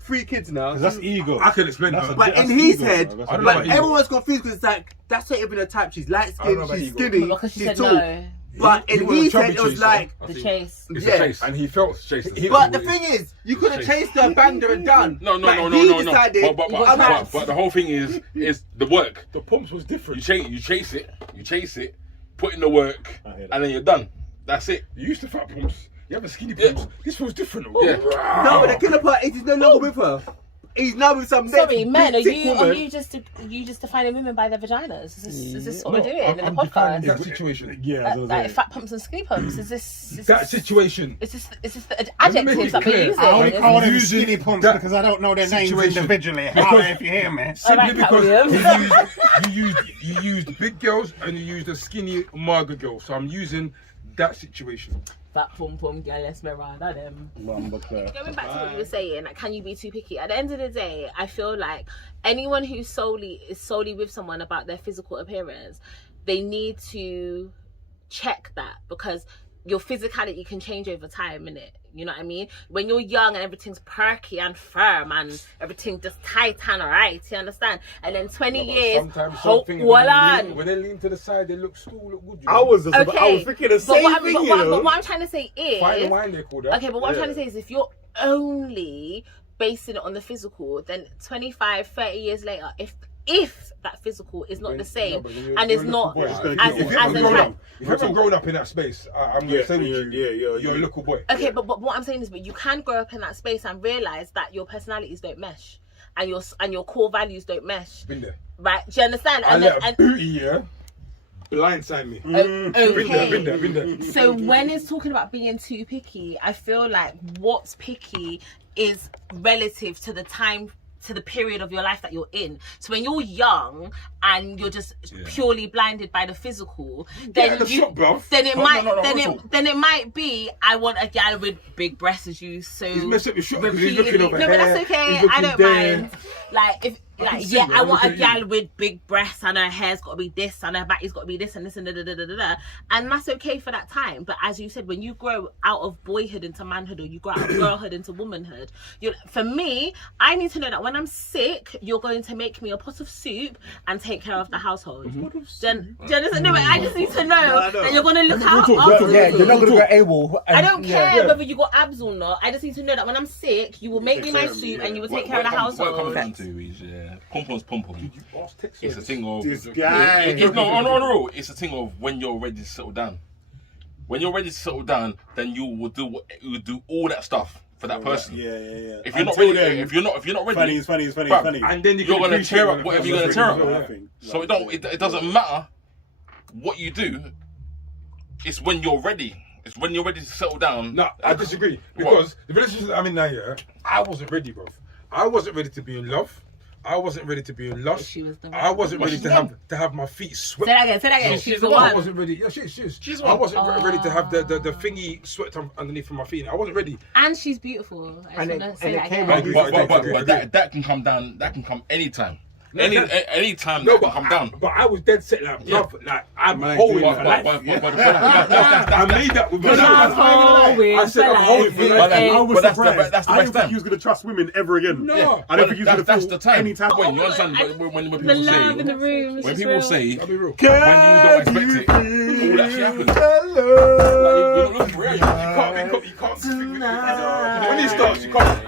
3 kids now. Because that's ego. I can explain that. But in his head, I don't know but about ego. everyone's confused because it's like, that's not even her type. She's light I don't know skinned, about she's ego. skinny, Because she she's said tall. no. But He in was a his chubby head, it was chaser. like, The chase. It's Yeah. a chase. And he felt chased. but the thing is, you could have chased her, banged her and done. No. He decided, But the whole thing is the work. The pumps was different. You chase it, put in the work, I hear that. and then you're done. That's it. You used to fat pumps. You have a skinny pumps. This feels different. Yeah. no, but the killer part is he's no longer with her. He's now with some Sorry, next men, are big you woman. just defining women by their vaginas? Is this what we're doing I'm in the defining podcast? that situation. Yeah, Like fat pumps and skinny pumps? Is this That situation. Is this the make adjectives it that we're clear. using? I only call them Using skinny pumps that because I don't know their names situation. individually. Holla if you hear me. Simply Alright, because Cat you used big girls and you used a skinny mager girl. So I'm using that situation. Fat pum pum, girl, let's me rather them. Going back to what you were saying, like, can you be too picky? At the end of the day, I feel like anyone who is solely with someone about their physical appearance, they need to check that, because your physicality can change over time, innit? You know what I mean? When you're young and everything's perky and firm and everything just tight and right, you understand? And then 20 years, Sometimes hold something on. when they lean to the side, they look still look good. You I know? was Okay, thinking the but same what, thing, but, you what, know. but what I'm trying to say is, Fine and wine, they call that. okay, but what I'm trying to say is, if you're only basing it on the physical, then 25, 30 years later, if that physical is not the same and is not boy, it's gonna as keep If you going. haven't grown up, if you haven't grown up in that space, I'm gonna say with you, yeah, you're a little boy. okay, but what I'm saying is, but you can grow up in that space and realize that your personalities don't mesh and your core values don't mesh, Been there. right? Do you understand? I let a booty, yeah, blindside me. Okay. Been there. So when it's talking about being too picky, I feel like what's picky is relative to the time, to the period of your life that you're in. So when you're young and you're just purely blinded by the physical, then then it might be, I want a gal with big breasts, as you so He's messed up your shot because he's looking over no, but there, that's okay. he's I looking don't there. mind. Like, if like, see yeah, that. I I'm want a looking at you. gal with big breasts and her hair's got to be this and her body's got to be this and this and da. And that's okay for that time. But as you said, when you grow out of boyhood into manhood, or you grow out of girlhood into womanhood, for me, I need to know that when I'm sick, you're going to make me a pot of soup and take care of the household. Do you understand? No, but I just need to know that you're going to look out after Yeah, me. you're not gonna go AWOL. I don't care whether you got abs or not. I just need to know that when I'm sick, you will make me my soup and you will take care of the household. What it comes down to is, pom-pom's pom-pom. It's a thing of... This guy. on the road, it's a thing of when you're ready to settle down. When you're ready to settle down, then you will do all that stuff for that person. Yeah. If you're not ready, if you're not ready, Funny. Fam, And then you're gonna tear up whatever you're gonna tear up. Yeah. So it doesn't matter what you do. It's when you're ready. It's when you're ready to settle down. No, I disagree, because the relationship that I'm in now, I wasn't ready, bro. I wasn't ready to be in love. I wasn't ready to be in lust. She was the one. I wasn't ready to have my feet swept. Say that again. She's the I one. wasn't ready. Yeah, she's the I one. wasn't ready to have the thingy swept underneath from my feet. I wasn't ready. And she's beautiful. I just want to say that came again. out- But that can come down. That can come anytime. Anytime No, that but can come down. But I was dead set, like, Yeah. bruv, like, I'm Man, holding do for that. life. I I made that with But myself. I said I'm holding for life. I was But that's the surprised. best I didn't think time. he was going to trust women ever again. No. I don't think he was going to That's feel the time. any time. When you understand when The people love in the say room. when people say I'll be real. when you don't expect it, all that shit happens. Like, you're not looking for it. You can't when he starts, you can't.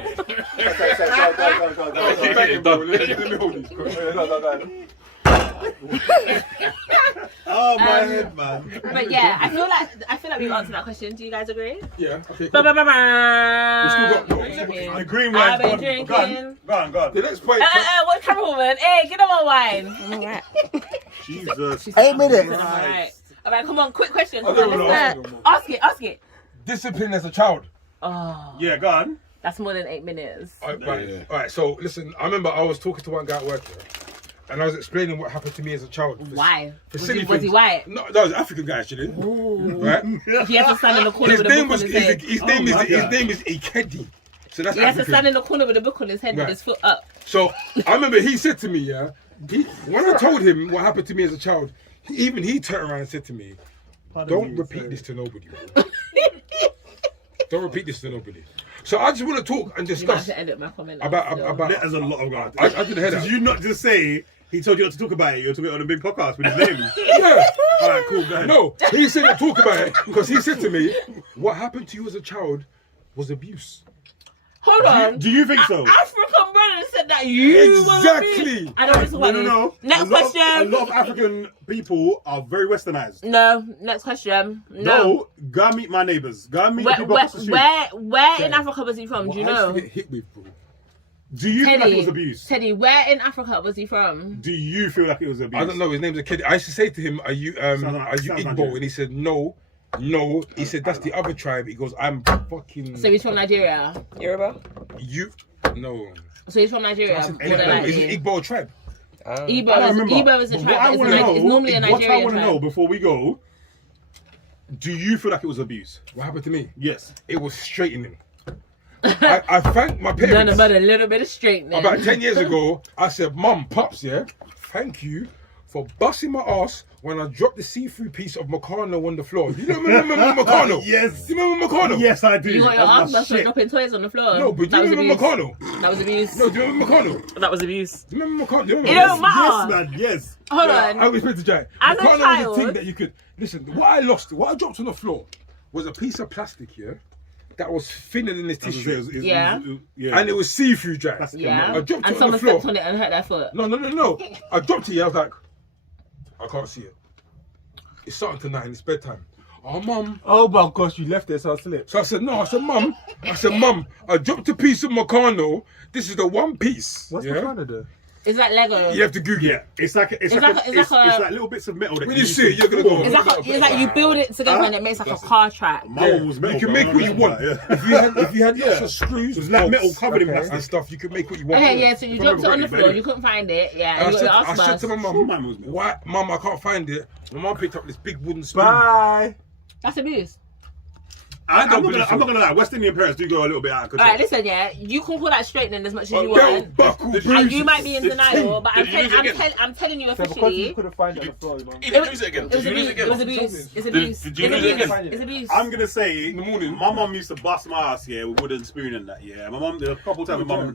Okay, done. Oh, my head, man. But yeah, I feel like we've answered that question. Do you guys agree? Yeah, okay. Ba ba ba ba. The green I've wine. been Go on. drinking. Go on. The next point. What camerawoman? Hey, get on my wine. Jesus. 8 minutes. All right, come on, quick question. I don't know. Ask it. Discipline as a child. Oh, Yeah, go on. that's more than 8 minutes. All right, so listen, I remember I was talking to one guy at work here, and I was explaining what happened to me as a child. Why? For Was silly he things. white? No, that was an African guy actually. Right? He had to stand in the corner His with a name book was on his head. his name is Ikedi. So that's He has to African. stand in the corner with a book on his head with Right. his foot up. So I remember he said to me, when I told him what happened to me as a child, he turned around and said to me, "Don't repeat this to nobody, bro. Don't repeat this to nobody." So I just want to talk and You might have discuss to edit my comment. about. There's a lot of guys. I didn't hear that. Did you not just say he told you not to talk about it? You're talking on a big podcast with his name. Yeah. All right, cool. Go ahead. No, he said to talk about it because he said to me, "What happened to you as a child was abuse." Hold on. Do you think so? African brother said that you Exactly. I don't listen to No. Next question. A lot of African people are very westernized. No. Next question. No. Go and meet my neighbours. Go and meet the people across the street. Where in Africa was he from? Do you I know? used to get hit with, bro. Do you feel like it was abuse? Teddy, where in Africa was he from? Do you feel like it was abuse? I don't know. His name's a kid. I used to say to him, "Are you Igbo?" Nigerian. And he said, "No." He said, "That's the other tribe." He goes, "I'm fucking." So he's from Nigeria. Yoruba? No. So he's from Nigeria. It's more than likely. an Igbo tribe. Igbo is a tribe. It's normally a What I Nigerian want to know tribe. before we go, do you feel like it was abuse? What happened to me? Yes. It was straightening. I thanked my parents. None about a little bit of straightening. About 10 years ago, I said, "Mum, Pops, thank you for busting my ass when I dropped the see-through piece of Meccano on the floor." You don't remember Meccano? Yes. You remember Meccano? Yes, I do. You got your That's my ass busted shit. dropping toys on the floor. No, but do That you was remember abuse. Meccano? That was abuse. No, do you remember Meccano? That was abuse. Do you remember Meccano? It don't matter. Yes, man. Yes. Hold on. I was supposed to Jack. As a Meccano was a child- thing that you could listen. What I dropped on the floor was a piece of plastic that was thinner than this tissue, Yeah. and it was see-through, Jack. Plastic, Yeah. I dropped it And on someone the floor. stepped on it and hurt their foot. No. I dropped it. I was like, I can't see it. It's starting tonight and it's bedtime. Oh, Mum. Oh my gosh, you left it, so I slipped. So I said, no. I said, Mum, I dropped a piece of Meccano. This is the one piece. What's the kind of the? It's like Lego. You have to Google Yeah, it. it's like little bits of metal that When you see it, you're gonna go. It's like you build it together and it makes like a car track. My one was metal. You can make what you want. If you had extra screws, It was like metal covered in and plastic. stuff, you can make what you want. Okay, yeah, so you dropped it on the floor, you couldn't find it, yeah, and you got your I ass said to my bust. mum, mine was metal. "Why, Mum? I can't find it." My mum picked up this big wooden spoon. Bye. That's abuse. I'm not gonna lie. West Indian parents do go a little bit out of control. Alright, listen, yeah, you can call that straightening as much as you Belt want. buckle, And bruises. you might be in denial, but Did you lose it again? I'm telling you So because you officially, couldn't find it on the floor, man. He didn't lose it again. it Did was you lose it abuse. It again? was abuse. It's abuse. Did you It's lose it abuse. again? It's abuse. I'm gonna say In the morning. my mum used to bust my ass, with wooden spoon and that, My mum, there were a couple of times my mum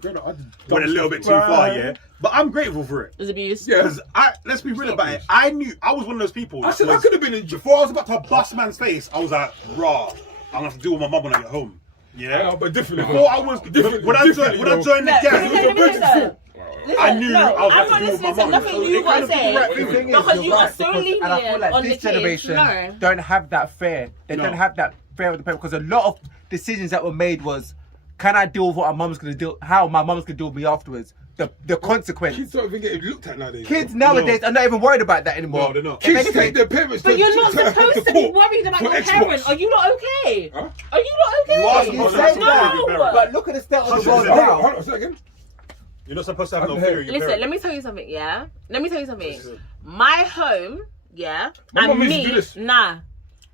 went a little bit too far, But I'm grateful for it. It was abuse. Yeah. Because let's be real about it. I knew I was one of those people. I said I could have been in jail. Before I was about to bust man's face, I was like, raw. I'm gonna have to deal with my mum when I get home. Yeah, but different. Before I was when I joined the gang, I knew I was I'm about not to deal with my listening to mum. nothing So you it got kind to of did the say. right thing. Because you are so and I feel lenient like on the this kids. generation No. don't have that fear. They No. don't have that fear of the parent because a lot of decisions that were made was, can I deal with what my mum's gonna do? How my mum's gonna deal with me afterwards? The consequence. Kids don't even get looked at nowadays. Kids nowadays are not even worried about that anymore. No, they're not. Kids If take anything, their parents. But you're not supposed to be court worried about for your Xbox. parent. Are you not okay? Huh? Are you not okay? You are You supposed say to that, have no. but look at the state of the world Hold on, now. Hold on, say that again. You're not supposed to have no Okay. fear of your Listen, parents. let me tell you something, yeah? Let me tell you something. My home, yeah, My and mum used to do me, this.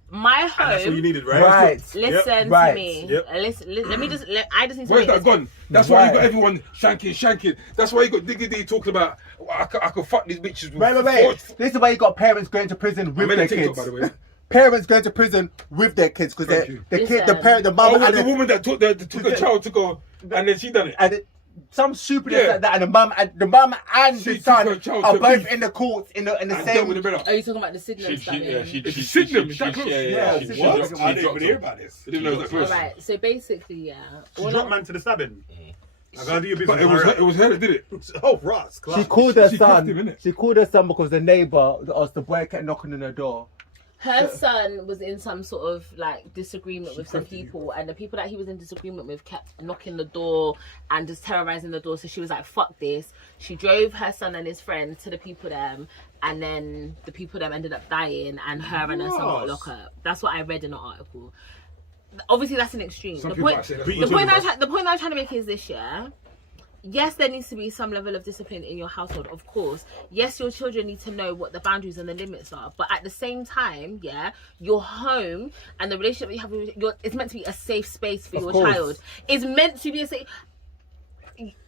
my And that's what you home, needed, right? Right. listen Right. to me. Yep. Listen, let me just, I just need to Where's make that this. gone? That's why you got Right. everyone shanking. That's why you got Diggy D talking about, I could fuck these bitches with Wait. This is why you got parents going to prison with I'm in their a TikTok, kids. by the way. Parents going to prison with their kids because Thank you. the kid, Listen. the mum, Oh, and the woman that took a child to go, and then she done it. and some stupidness Yeah. like that, and the mum and She the son took her child are to both beef. in the courts in the And dealt same. with the brother. Are you talking about the Sydney stuff? She It's Sydenham, it's that close. Yeah, she Sydenham. dropped- What? she I didn't dropped even hear him. about this. I didn't know it was that close. Alright, so basically, yeah. She dropped man to the stabbing. I gotta do your business. But it was her that did it. Oh, Ross. She called her She son. cuffed him, innit? She called her son because the neighbor, the boy, kept knocking on her door. Her son was in some sort of like disagreement with some people, and the people that he was in disagreement with kept knocking the door and just terrorizing the door. So she was like, "Fuck this!" She drove her son and his friend to the people them, and then the people them ended up dying, and her and her son got locked up. That's what I read in the article. Obviously, that's an extreme. Some The people point, might say that's the point I'm trying to make is this: yeah, yes, there needs to be some level of discipline in your household, of course. Yes, your children need to know what the boundaries and the limits are. But at the same time, yeah, your home and the relationship that you have with it's meant to be a safe space for your child. It's meant to be a safe...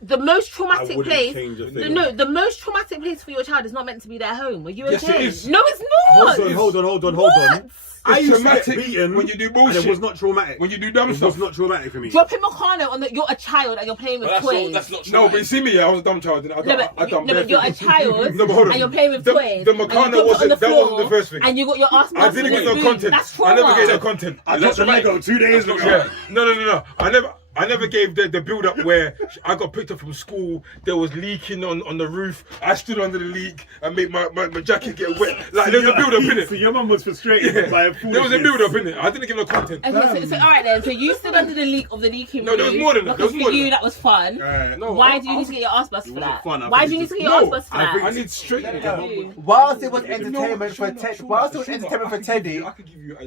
The most traumatic place... the most traumatic place for your child is not meant to be their home. Are you okay? Yes, it is. No, it's not! Hold on. I used to get beaten when you do bullshit. and it was not traumatic. When you do dumb stuff. It was not traumatic for me. Dropping Meccano on you're a child and you're playing with toys. That's not traumatic. No, but you see me, I was a dumb child. But you're a child no, but hold on. and you're playing with toys. The Meccano wasn't the first thing. And you got your ass I didn't get no content. That's trauma. I never gave no content. I dropped the Lego 2 days ago. Yeah. No. I never gave the build up where I got picked up from school. There was leaking on the roof. I stood under the leak and made my jacket get wet. Like there was a build up in it. So your mum was frustrated by a foolishness. There was a build up in it. I didn't give no content. Okay, so all right then. So you stood under the leak of the leaking No, there was more than that. Because for you that was fun. No, Why do you need to get your ass busted for that? fun. Why do you need to get your ass busted for that? I need straight. Whilst it was entertainment for Teddy, I could give you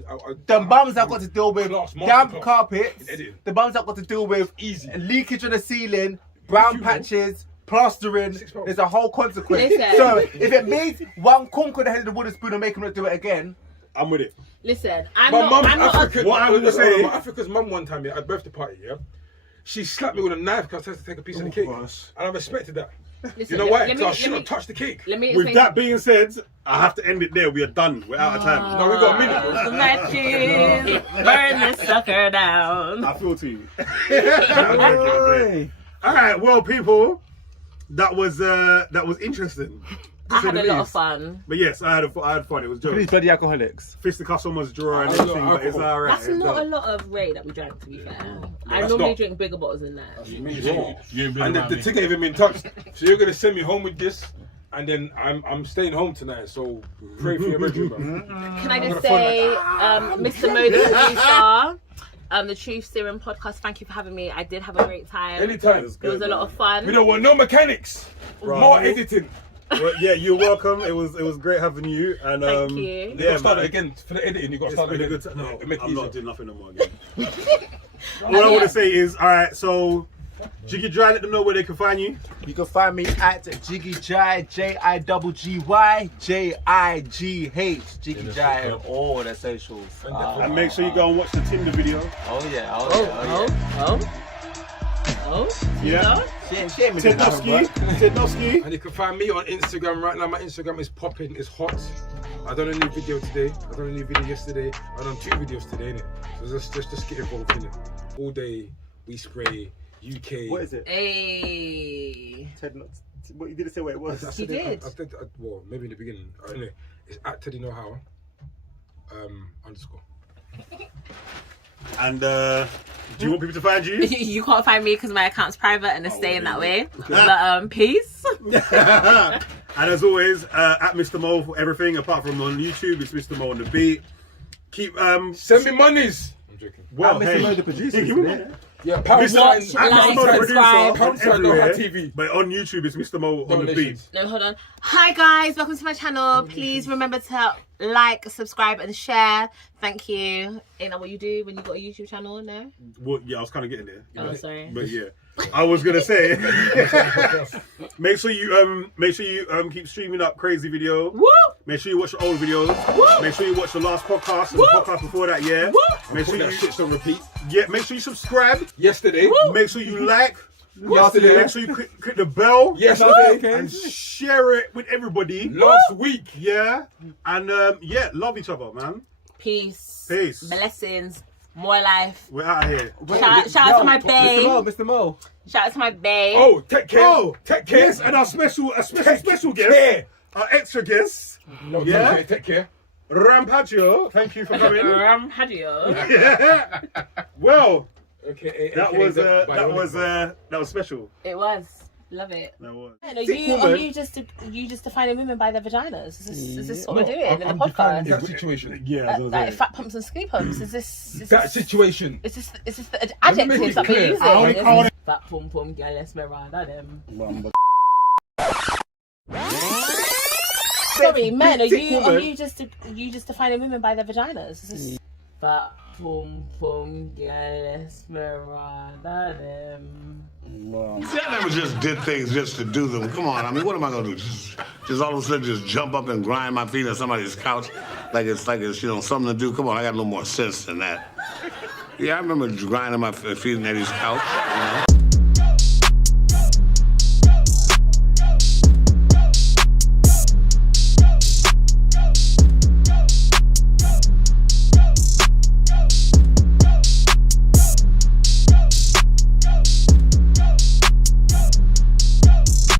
the mums that got to deal with damp carpets, Editing. the mums that got to deal with Easy. leakage on the ceiling, brown patches, plastering. There's a whole consequence. Listen. So if it means one conk on the head of the wooden spoon and make him not do it again, I'm with it. Listen, I'm My mum, not. What I will say- Africa's mum one time, at a birthday party, she slapped me with a knife because I tried to take a piece of the cake. gosh. And I respected that. Listen, You know why? let me- Because I let shouldn't me- have touched the cake. Let me With explain- that being said, I have to end it there. We are done. We're out of time. No, we got a minute. The matches, burn this sucker down. I feel to you. All right, well, people, that was interesting. I had a lot of fun. But yes, I had fun. It was please dope. bloody alcoholics. Fisticuffs almost draw and everything, but it's all right. That's It's not dope. a lot of Ray that we drank, to be fair. I that's normally not. drink bigger bottles than that. And the ticket ain't even been touched. So you're gonna send me home with this, and then I'm staying home tonight. So pray for your bedroom, bro. Can I just say, Mr. Modi producer, the Truth Serum Podcast, thank you for having me. I did have a great time. Anytime. It was a lot of fun. We don't want no mechanics. Bro. More editing. Well, yeah, you're welcome. It was great having you. And Thank you. You yeah, gotta start man. it again for the editing. You gotta It's start it been a again. good time. No, It'll make it I'm not easier. doing nothing no more again. All I want to say is, all right, so Jiggy Dry, let them know where they can find you. You can find me at Jiggy Jai, JIGGY, JIGH, Jiggy Jai on all the socials. And make sure you go and watch the Tinder video. Oh yeah, Yeah. Shame me now, bro. Tednowski. And you can find me on Instagram right now. My Instagram is popping, it's hot. I done a new video today. I done a new video yesterday. I done 2 videos today, innit? So just get involved in it. All day, we spray UK. What is it? Hey. What you didn't say what it was. I He said it, did. I said, well, maybe in the beginning. Anyway, it's at Teddy Know How _ And do you want people to find you? You can't find me because my account's private and it's staying that way. But peace. And as always, at Mr. Mo for everything apart from on YouTube, it's Mr. Mo on the beat. Keep Send me monies. I'm joking. well, Mr. hey, Mo the producer, give isn't me it? Yeah, pound Mr. Watch, sign. At like, Mr. Mo the subscribe. producer on Pound sign, Know How everywhere, TV. but on YouTube it's Mr. Mo on the beat. Donations. No, hold on. Hi guys, welcome to my channel. Please remember to like, subscribe, and share. Thank you. Ain't that what you do when you got a YouTube channel? No. Well, yeah, I was kind of getting there. Oh, sorry. But yeah, I was gonna say, make sure you keep streaming up crazy video. Woo! Make sure you watch the old videos. Woo! Make sure you watch the last podcast and Woo! the podcast before that. Yeah. Woo! Make sure Put that you shit's on repeat. make sure you subscribe. Yesterday. Woo! Make sure you like. Yesterday. Make sure you click the bell. Yesterday. And share it with everybody. Last week. Yeah. And yeah, love each other, man. Peace. Peace. Blessings. More life. We're out of here. Shout out to my bae. Mr. Mo. Shout out to my bae. Oh, take care. Oh, take care. Yes, and our special guest, care. our extra guest, No, Yeah. take care. Rampagio. Thank you for coming. Hadio. Yeah. Well, Okay, that was special. It was. Love it. That was. Are you just defining women by their vaginas? Is this what we're doing in the podcast? That situation. Yeah. Like fat pumps and skinny pumps? Is this That situation. Is this the adjectives that we're clear. using? I wanna- Fat pum pum gal esmeralda them. Sorry, men, are you just defining women by their vaginas? Is this Fat boom boom, yeah, desperada them. See, I never just did things just to do them. Come on, I mean, what am I gonna do? Just all of a sudden just jump up and grind my feet on somebody's couch like it's something to do? Come on, I got a little more sense than that. Yeah, I remember grinding my feet on Eddie's couch. You know?